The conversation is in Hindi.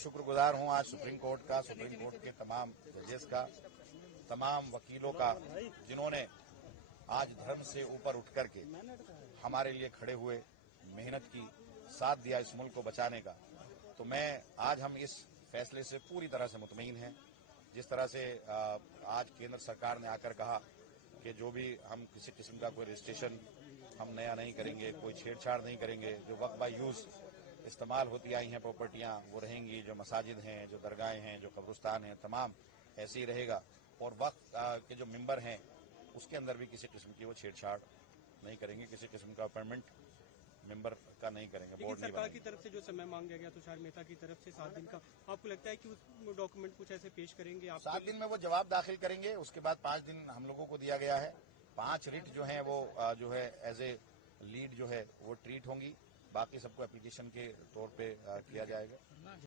शुक्रगुजार हूं आज सुप्रीम कोर्ट का, सुप्रीम कोर्ट के तमाम जजेस का, तमाम वकीलों का, जिन्होंने आज धर्म से ऊपर उठ करके हमारे लिए खड़े हुए, मेहनत की, साथ दिया इस मुल्क को बचाने का। तो मैं आज हम इस फैसले से पूरी तरह से मुतमईन हैं। जिस तरह से आज केंद्र सरकार ने आकर कहा कि जो भी हम किसी किस्म का कोई रजिस्ट्रेशन हम नया नहीं करेंगे, कोई छेड़छाड़ नहीं करेंगे, जो वक्त बाय यूज इस्तेमाल होती आई हैं प्रॉपर्टियां वो रहेंगी, जो मसाजिद हैं, जो दरगाहें हैं, जो कब्रिस्तान हैं, तमाम ऐसे ही रहेगा। और वक्त के जो मेंबर हैं उसके अंदर भी किसी किस्म की वो छेड़छाड़ नहीं करेंगे, किसी किस्म का अपॉइंटमेंट मेंबर का नहीं करेंगे। बोर्ड नहीं सरकार की तरफ से जो समय मांगा गया तुषार मेहता की तरफ से 7 दिन का, आपको लगता है कि उस डॉक्यूमेंट कुछ ऐसे पेश करेंगे आप? 7 दिन में वो जवाब दाखिल करेंगे, उसके बाद 5 दिन हम लोगों को दिया गया है। 5 रिट जो है वो जो है एज ए लीड जो है वो ट्रीट होंगी, बाकी सबको एप्लीकेशन के तौर पे किया जाएगा।